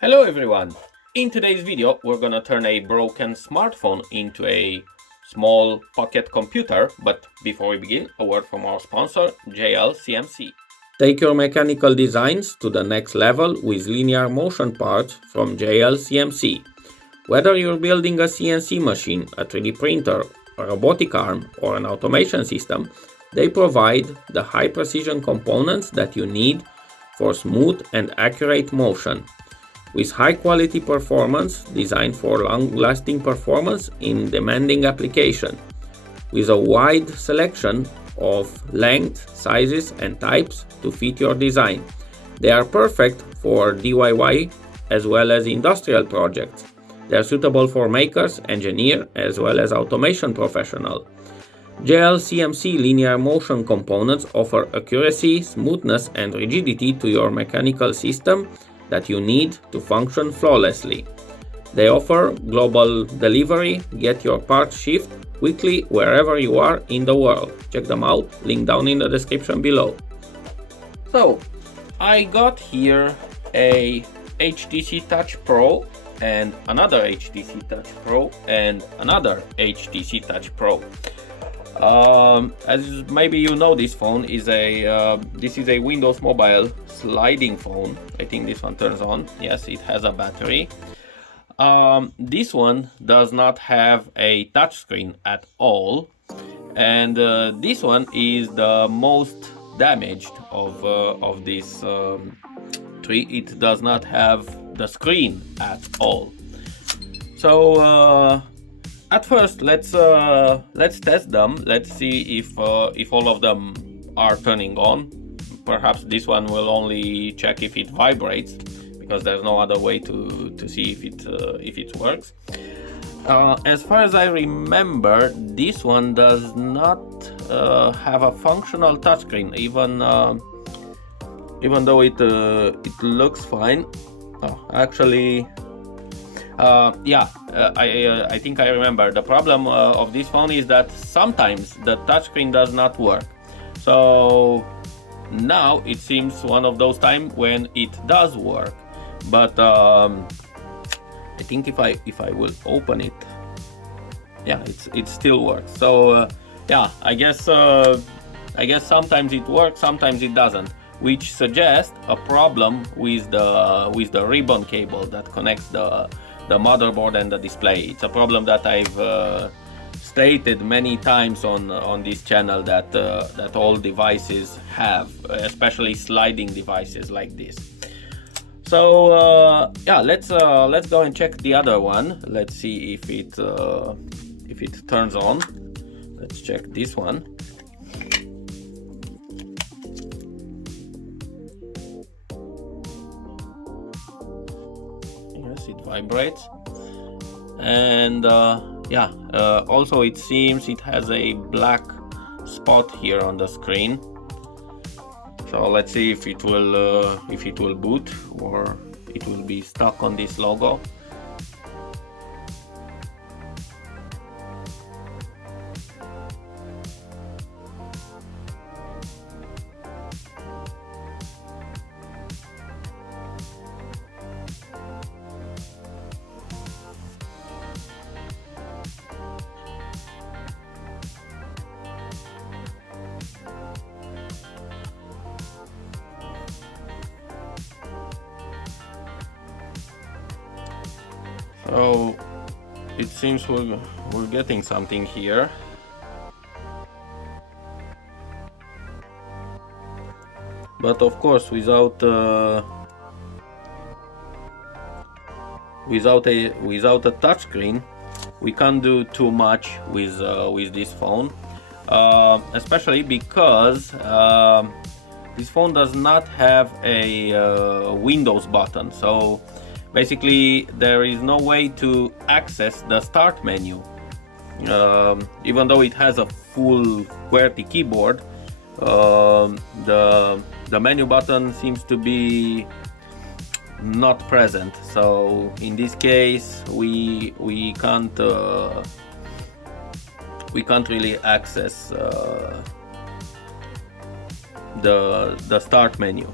Hello everyone! In today's video we're gonna turn a broken smartphone into a small pocket computer, but before we begin, a word from our sponsor, JLCMC. Take your mechanical designs to the next level with linear motion parts from JLCMC. Whether you're building a CNC machine, a 3D printer, a robotic arm, or an automation system, they provide the high precision components that you need for smooth and accurate motion. With high-quality performance designed for long-lasting performance in demanding application. With a wide selection of length, sizes and types to fit your design. They are perfect for DIY as well as industrial projects. They are suitable for makers, engineers as well as automation professionals. JLCMC linear motion components offer accuracy, smoothness and rigidity to your mechanical system that you need to function flawlessly. They offer global delivery, get your parts shipped quickly wherever you are in the world. Check them out, link down in the description below. So, I got here a HTC Touch Pro and another HTC Touch Pro and another HTC Touch Pro. As maybe you know, this phone is this is a Windows Mobile sliding phone. I think this one turns on. Yes, it has a battery. This one does not have a touchscreen at all, and this one is the most damaged of these three. It does not have the screen at all. So at first, let's test them. Let's see if all of them are turning on. Perhaps this one will only check if it vibrates, because there's no other way to see if it works. As far as I remember, this one does not have a functional touchscreen, even though it looks fine. Oh, actually. I think I remember. The problem of this phone is that sometimes the touchscreen does not work. So now it seems one of those times when it does work. But I think if I will open it, yeah, it still works. So I guess sometimes it works, sometimes it doesn't, which suggests a problem with the ribbon cable that connects the motherboard and the display. It's a problem that I've stated many times on this channel that all devices have, especially sliding devices like this. So let's go and check the other one. Let's see if it turns on. Let's check this one. Yes, it vibrates, and also it seems it has a black spot here on the screen. So let's see if it will boot or it will be stuck on this logo. So it seems we're getting something here. But of course, without a touchscreen, we can't do too much with this phone, especially because this phone does not have a Windows button. So basically, there is no way to access the start menu. Even though it has a full QWERTY keyboard, the menu button seems to be not present. So in this case, we can't really access the start menu.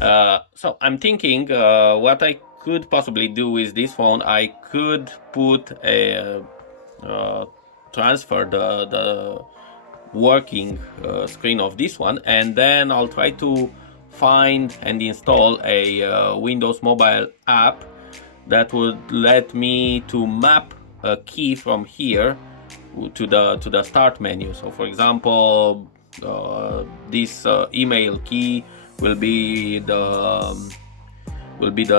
So I'm thinking what I could possibly do with this phone, I could put a transfer the working screen of this one, and then I'll try to find and install a Windows mobile app that would let me to map a key from here to the start menu. So for example, this email key will be the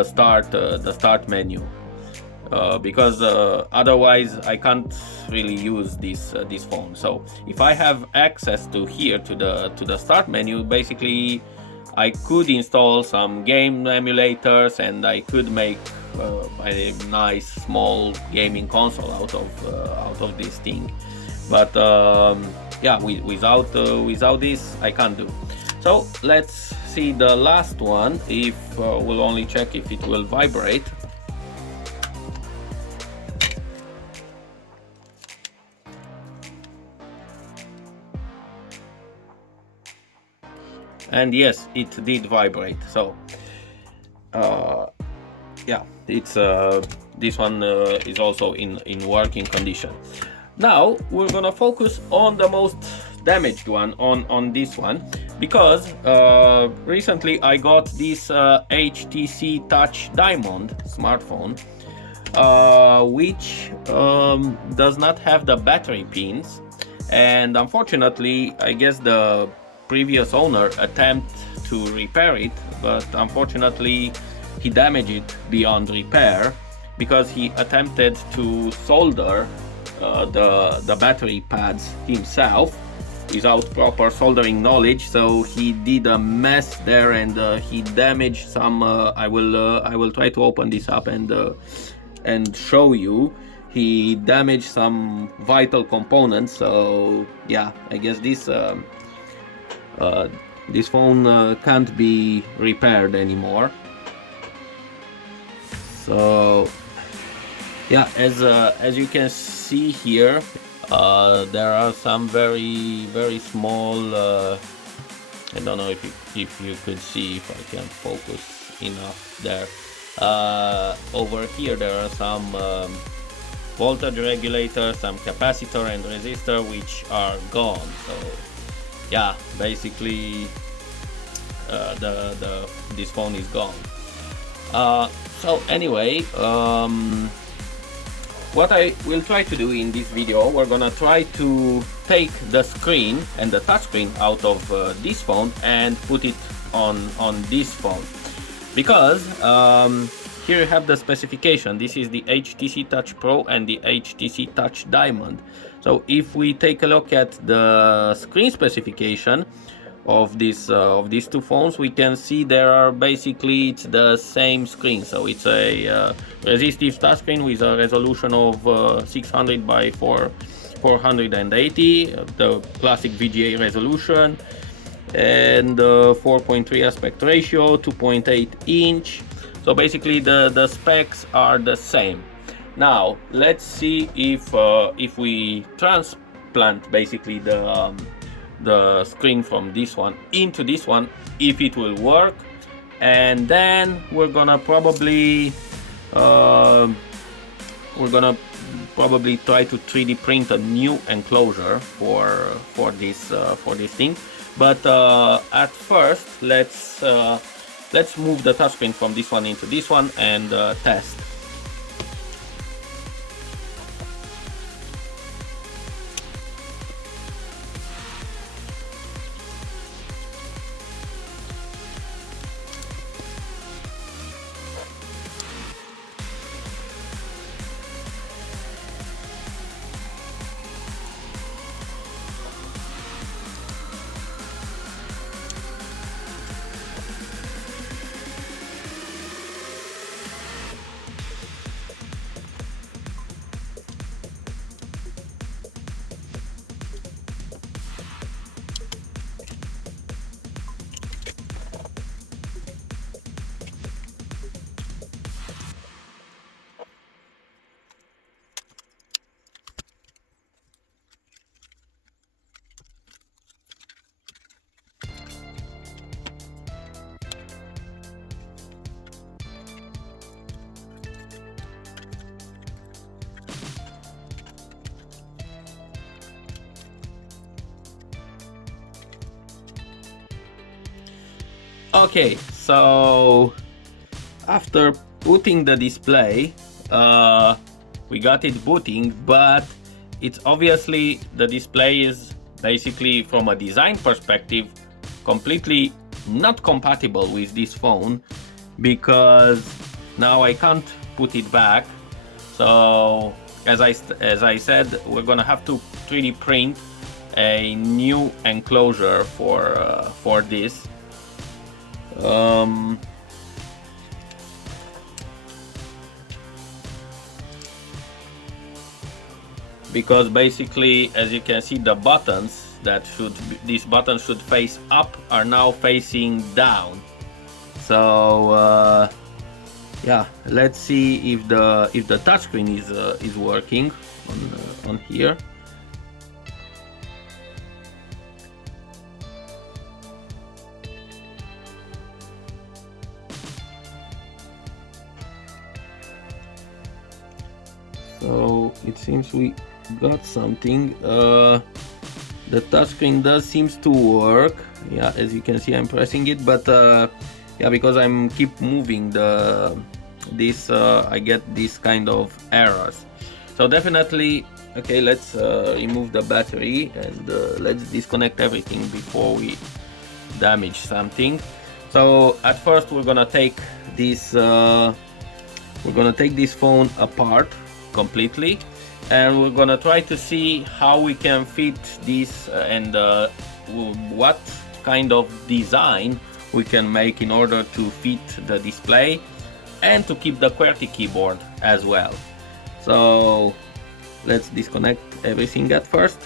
start menu, because otherwise I can't really use this phone. So if I have access to here to the start menu, basically I could install some game emulators, and I could make a nice small gaming console out of this thing. But yeah, without this I can't do. So let's see the last one. If we'll only check if it will vibrate. And yes, it did vibrate. So yeah, it's this one is also in working condition. Now we're gonna focus on the most damaged one, on this one, because recently I got this HTC Touch Diamond smartphone, which does not have the battery pins, and unfortunately I guess the previous owner attempted to repair it, but unfortunately he damaged it beyond repair, because he attempted to solder the battery pads himself without proper soldering knowledge. So he did a mess there, and he damaged some I will try to open this up and show you. He damaged some vital components. So yeah, I guess this phone can't be repaired anymore. So yeah, as you can see here, there are some very small, I don't know if you could see, if I can focus enough there. Over here there are some voltage regulators, some capacitor and resistor, which are gone. So yeah, basically this phone is gone. So anyway, what I will try to do in this video, we're gonna try to take the screen and the touchscreen out of this phone and put it on this phone, because here you have the specification. This is the HTC Touch Pro and the HTC Touch Diamond. So if we take a look at the screen specification of these two phones, we can see there are basically, it's the same screen. So it's a resistive touchscreen with a resolution of 600 by 480, the classic VGA resolution, and 4.3 aspect ratio, 2.8 inch. So basically the specs are the same. Now let's see if we transplant basically the screen from this one into this one, if it will work. And then we're gonna probably try to 3D print a new enclosure for this thing. But at first let's move the touchscreen from this one into this one and test. Okay, so after booting the display, we got it booting, but it's obviously the display is basically, from a design perspective, completely not compatible with this phone, because now I can't put it back. So as I said, we're gonna have to 3D print a new enclosure for this. Because basically, as you can see, the buttons that these buttons should face up are now facing down. So yeah, let's see if the touchscreen is working on here. So it seems we got something. The touchscreen does seems to work. Yeah, as you can see, I'm pressing it, but yeah, because I'm keep moving this, I get this kind of errors. So definitely, okay, let's remove the battery and let's disconnect everything before we damage something. So at first we're gonna take this phone apart completely, and we're gonna try to see how we can fit this and what kind of design we can make in order to fit the display and to keep the QWERTY keyboard as well. So let's disconnect everything at first.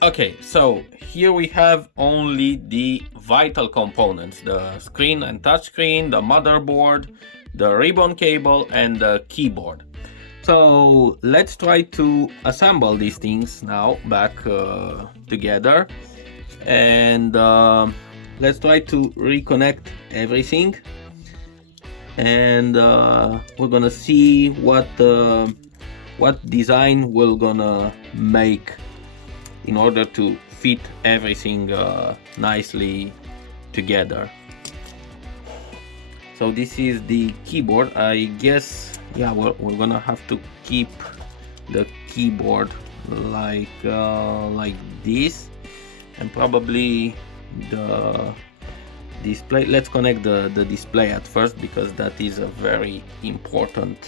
Okay, so here we have only the vital components: the screen and touchscreen, the motherboard, the ribbon cable, and the keyboard. So let's try to assemble these things now back together, and let's try to reconnect everything, and we're gonna see what design we're gonna make in order to fit everything nicely together. So this is the keyboard. I guess, yeah, we're gonna have to keep the keyboard like this, and probably the display. Let's connect the display at first, because that is a very important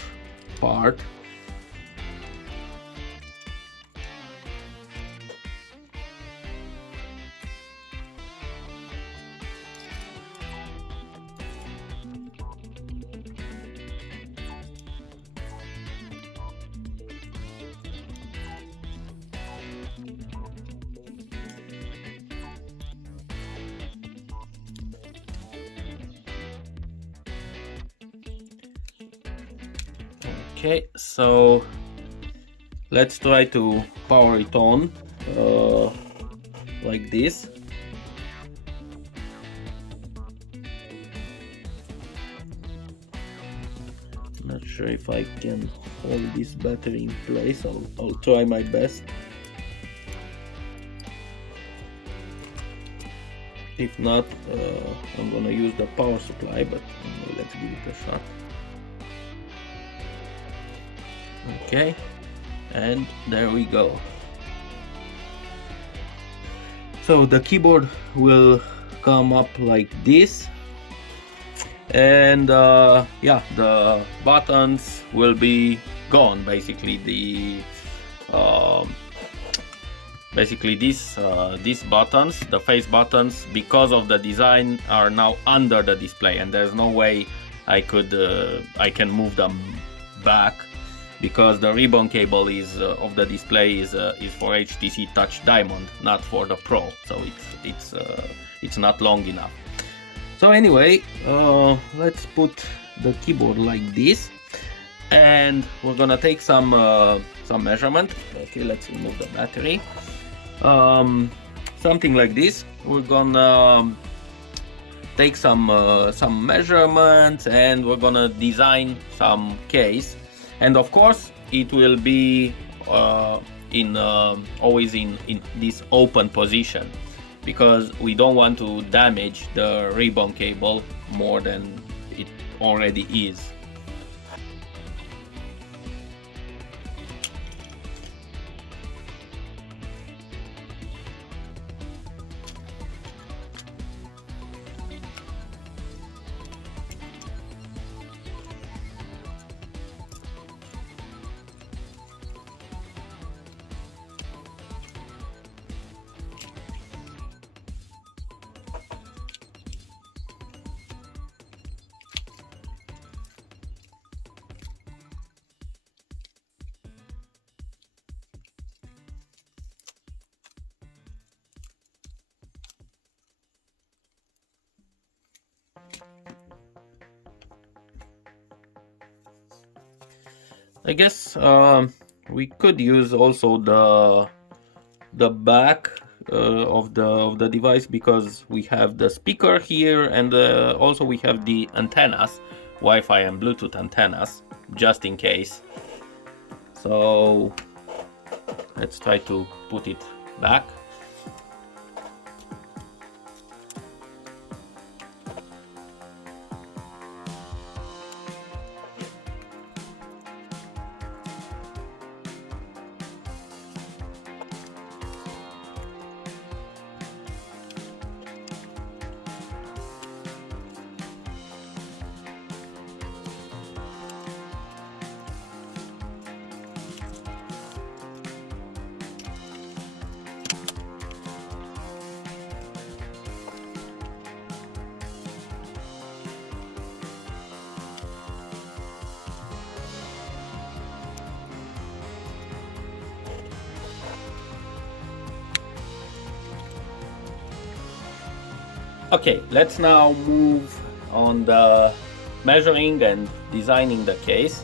part. Okay, so let's try to power it on like this. Not sure if I can hold this battery in place. I'll try my best. If not, I'm gonna use the power supply, but let's give it a shot. Okay, and there we go. So the keyboard will come up like this, and yeah, the buttons will be gone. Basically these buttons, the face buttons, because of the design, are now under the display, and there's no way I can move them back, because the ribbon cable of the display is for HTC Touch Diamond, not for the Pro, so it's not long enough. So anyway, let's put the keyboard like this, and we're gonna take some measurement. Okay, let's remove the battery. Something like this. We're gonna take some measurements, and we're gonna design some case. And of course, it will be always in this open position, because we don't want to damage the ribbon cable more than it already is. I guess we could use also the back of the device, because we have the speaker here, and also we have the antennas, Wi-Fi and Bluetooth antennas, just in case. So let's try to put it back. Okay, let's now move on the measuring and designing the case.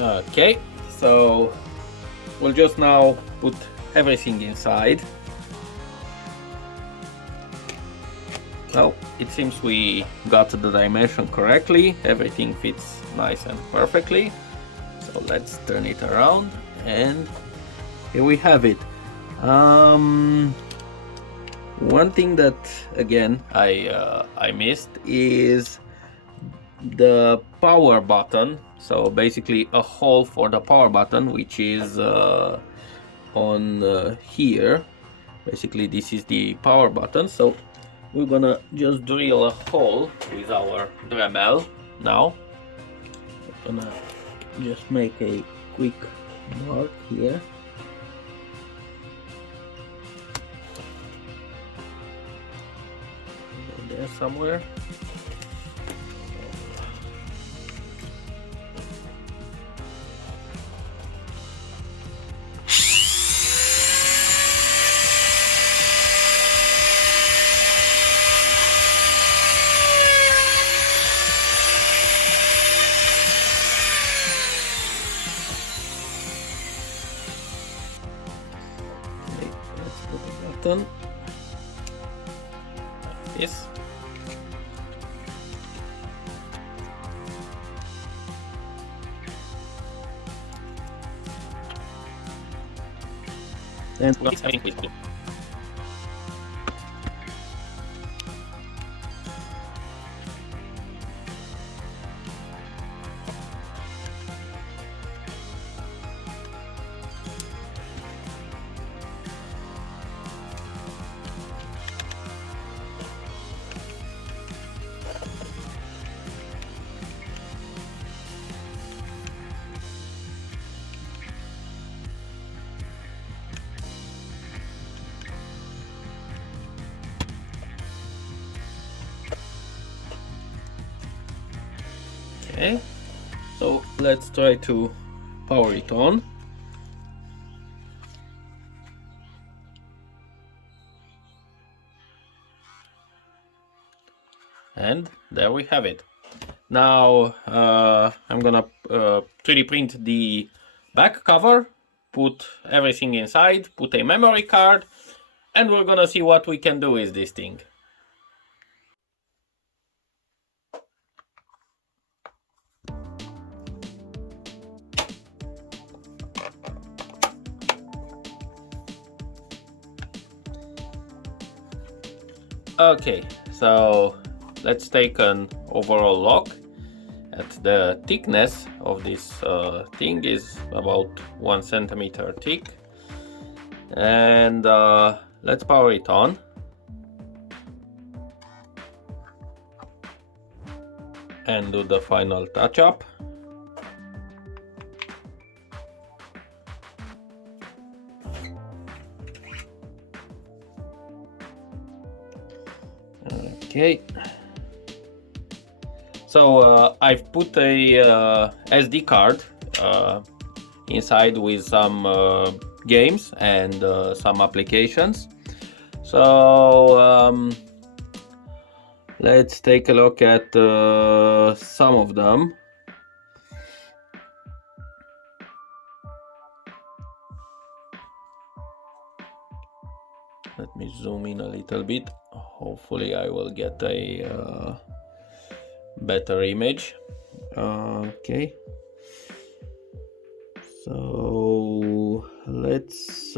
Okay, so we'll just now put everything inside. Well, it seems we got the dimension correctly. Everything fits nice and perfectly. So let's turn it around, and here we have it. One thing that again I missed is the power button. So basically a hole for the power button, which is on here. Basically this is the power button. So we're gonna just drill a hole with our Dremel now. We're gonna just make a quick mark here. There somewhere. Button like this. And okay, so let's try to power it on. And there we have it. Now I'm gonna 3D print the back cover, put everything inside, put a memory card, and we're gonna see what we can do with this thing. Okay, so let's take an overall look at the thickness of this thing. Is about 1 centimeter thick, and let's power it on. And do the final touch up. Okay, so I've put a SD card inside with some games and some applications. So let's take a look at some of them. Let me zoom in a little bit. Hopefully I will get a better image. Okay, so let's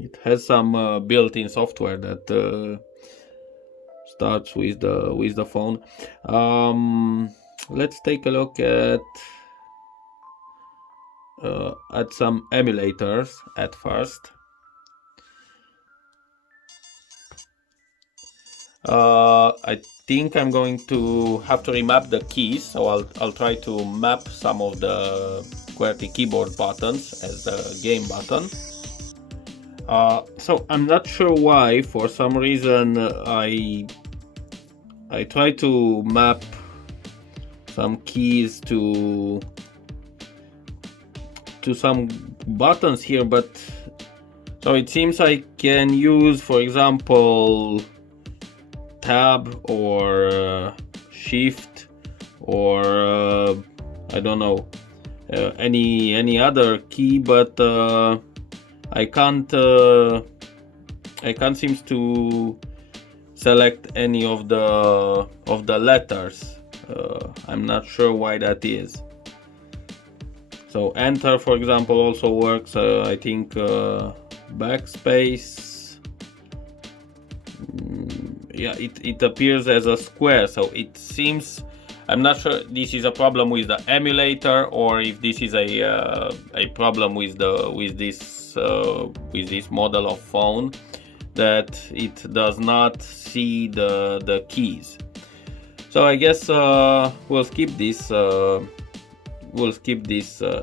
it has some built-in software that starts with the phone. Let's take a look at some emulators at first. I think I'm going to have to remap the keys, so I'll try to map some of the QWERTY keyboard buttons as the game button. So I'm not sure why, for some reason I try to map some keys to some buttons here, but so it seems I can use, for example, tab or shift or I don't know, any other key, but I can't seem to select any of the letters. I'm not sure why that is. So enter, for example, also works. I think backspace, yeah, it appears as a square, so it seems I'm not sure this is a problem with the emulator or if this is a problem with this model of phone, that it does not see the keys. So I guess we'll skip this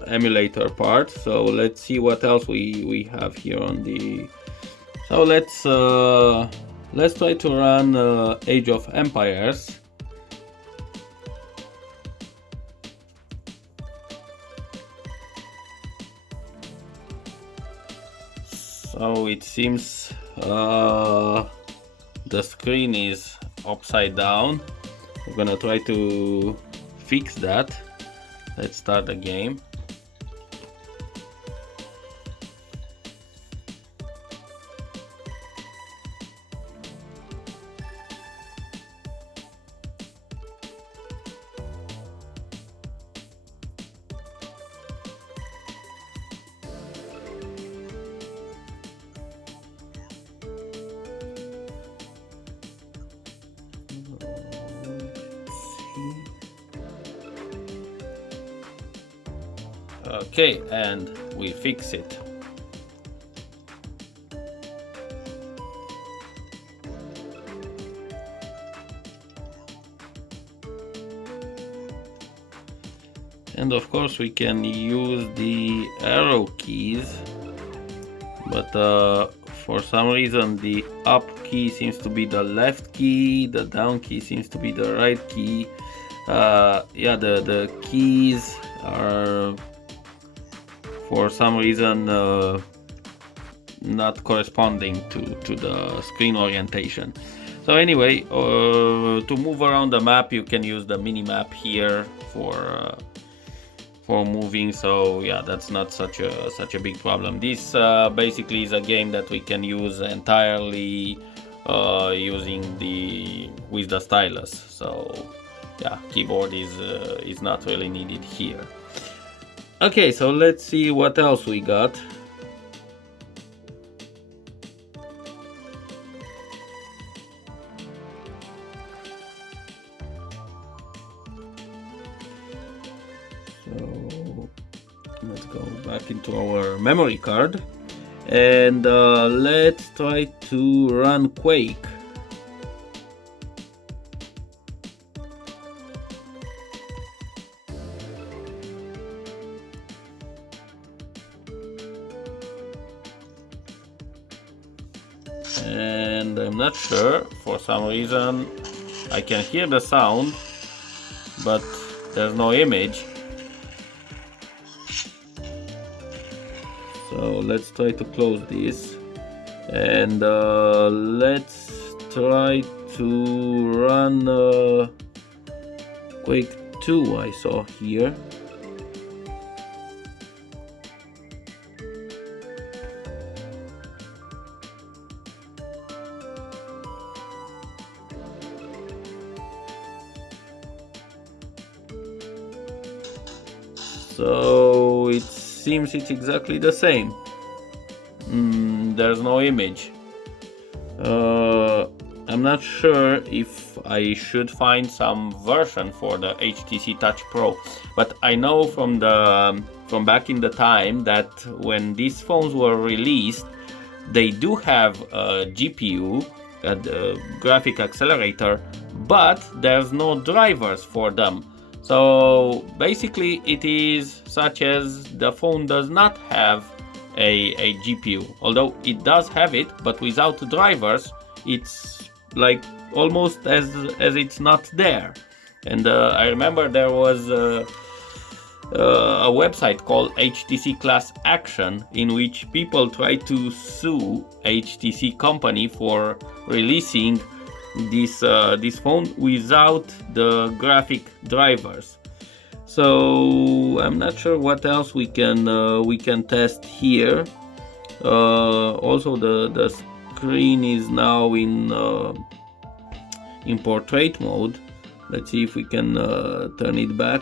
emulator part. So let's see what else we have here on the. So let's try to run Age of Empires. So it seems the screen is upside down. We're gonna try to fix that. Let's start the game. Okay, and we fix it. And of course we can use the arrow keys, but for some reason the up key seems to be the left key, the down key seems to be the right key. Yeah, the keys are for some reason not corresponding to the screen orientation. So anyway, to move around the map you can use the mini map here for moving. So yeah, that's not such a big problem. This basically is a game that we can use entirely using with the stylus. So yeah, keyboard is not really needed here. Okay, so let's see what else we got. So let's go back into our memory card and let's try to run Quake. And I'm not sure, for some reason I can hear the sound but there's no image. So let's try to close this and let's try to run Quake 2 I saw here. So it seems it's exactly the same. There's no image. I'm not sure if I should find some version for the HTC Touch Pro, but I know from back in the time that when these phones were released, they do have a GPU, a graphic accelerator, but there's no drivers for them. So basically it is such as the phone does not have a GPU, although it does have it, but without drivers it's like almost as it's not there. And I remember there was a website called HTC Class Action in which people try to sue HTC company for releasing this phone without the graphic drivers. So I'm not sure what else we can test here. Also the screen is now in portrait mode. Let's see if we can turn it back.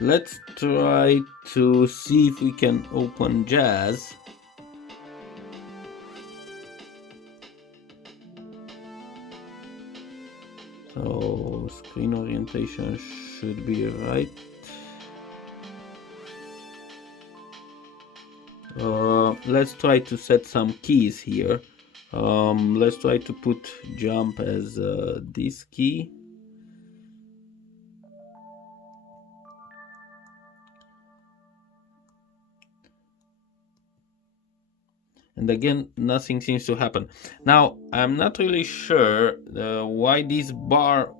Let's try to see if we can open Jazz. So screen orientation should be right. Let's try to set some keys here. Let's try to put jump as this key. And again, nothing seems to happen. Now, I'm not really sure why these bar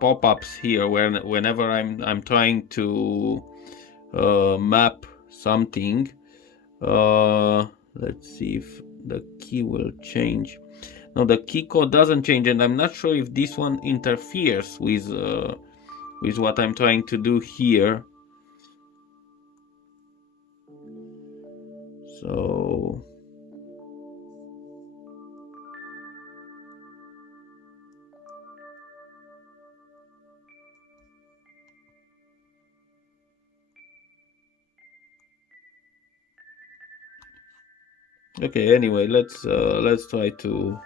pop-ups here whenever I'm trying to map something. Let's see if the key will change. No, the key code doesn't change, and I'm not sure if this one interferes with what I'm trying to do here. So okay, anyway, let's try to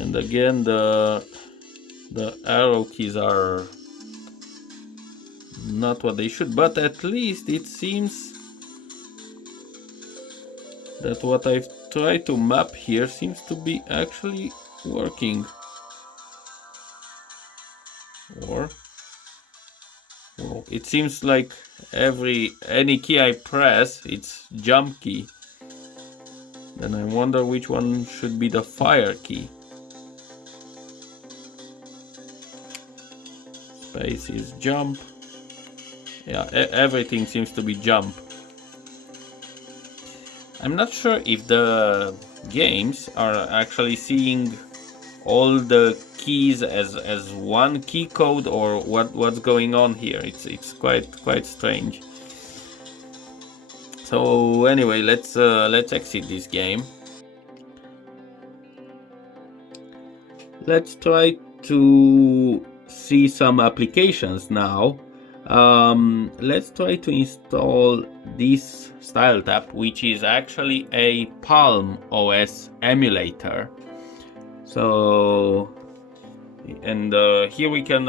and again the arrow keys are not what they should, but at least it seems that what I've tried to map here seems to be actually working. Or well, it seems like any key I press, it's jump key. Then I wonder which one should be the fire key. Space is jump. Yeah, everything seems to be jump. I'm not sure if the games are actually seeing all the keys as one key code or what's going on here. It's quite strange. So anyway, let's exit this game. Let's try to see some applications now. Let's try to install this StyleTap, which is actually a Palm OS emulator. So, and here we can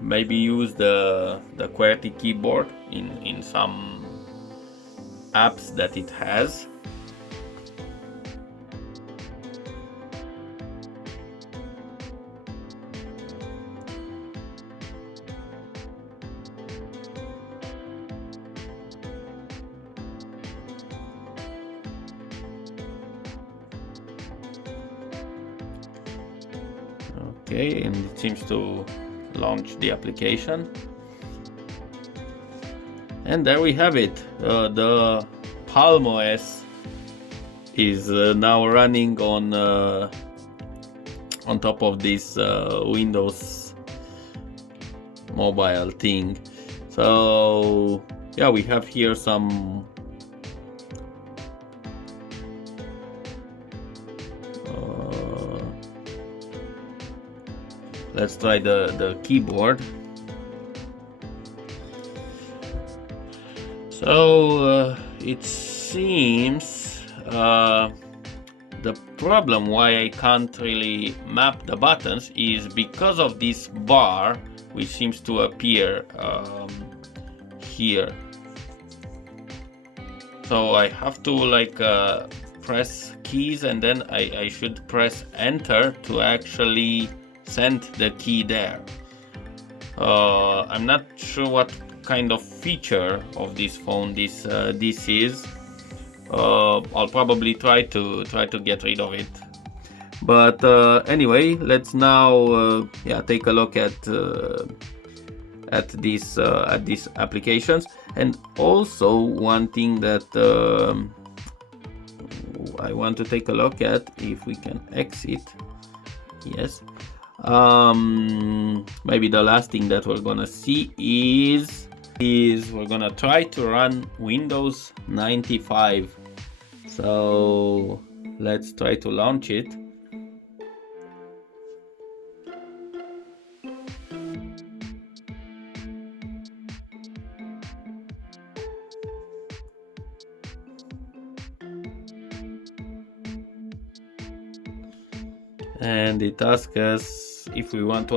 maybe use the QWERTY keyboard in some apps that it has. Okay, and it seems to launch the application. And there we have it. The Palm OS is now running on top of this Windows mobile thing. So yeah, we have here some let's try the keyboard. So it seems the problem why I can't really map the buttons is because of this bar which seems to appear here. So I have to like press keys and then I should press enter to actually send the key there. I'm not sure what kind of feature of this phone this is. I'll probably try to get rid of it. But anyway, let's now take a look at these applications. And also one thing that I want to take a look at, if we can exit. Yes. Maybe the last thing that we're gonna see is is we're gonna try to run Windows 95. So let's try to launch it. And it asks us if we want to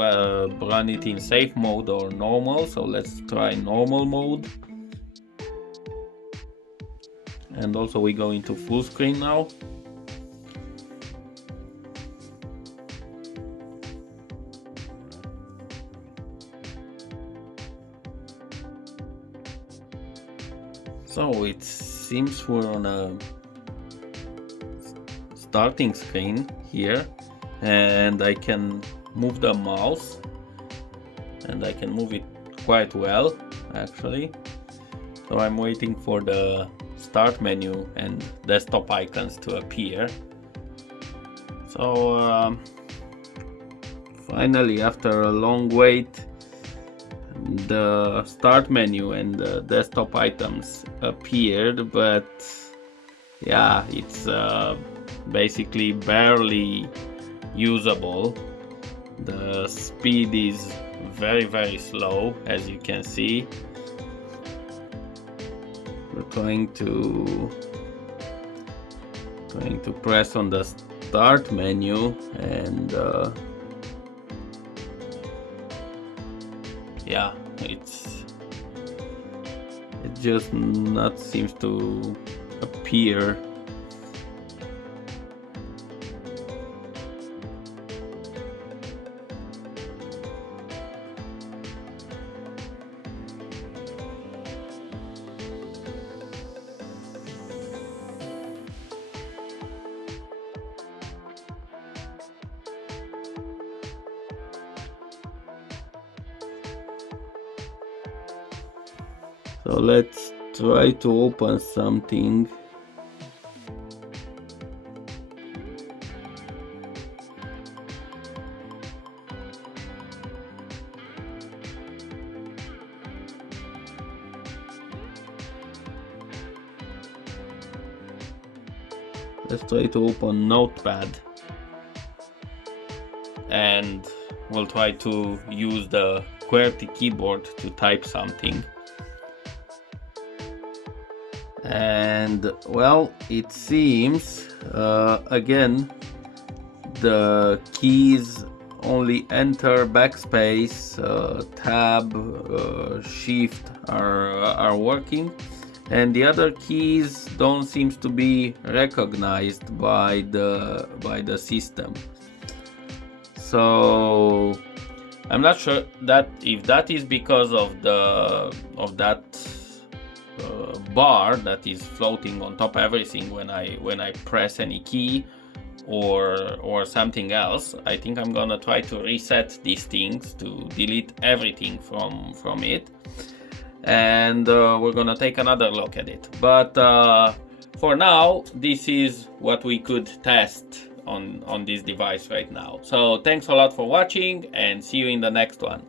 run it in safe mode or normal. So let's try normal mode. And also we go into full screen now. So it seems we're on a starting screen here, and I can move the mouse, and I can move it quite well actually. So I'm waiting for the start menu and desktop icons to appear. So finally, after a long wait, the start menu and the desktop items appeared, but yeah, it's basically barely usable. The speed is very slow, as you can see. We're trying to press on the start menu, and yeah, it just not seems to appear. So let's try to open something. Let's try to open Notepad, and we'll try to use the QWERTY keyboard to type something. And well, it seems again the keys only enter, backspace, tab, shift are working, and the other keys don't seem to be recognized by the system. So I'm not sure that if that is because of that bar that is floating on top of everything when I press any key, or something else. I think I'm gonna try to reset these things to delete everything from it, and we're gonna take another look at it. But for now, this is what we could test on this device right now. So thanks a lot for watching, and see you in the next one.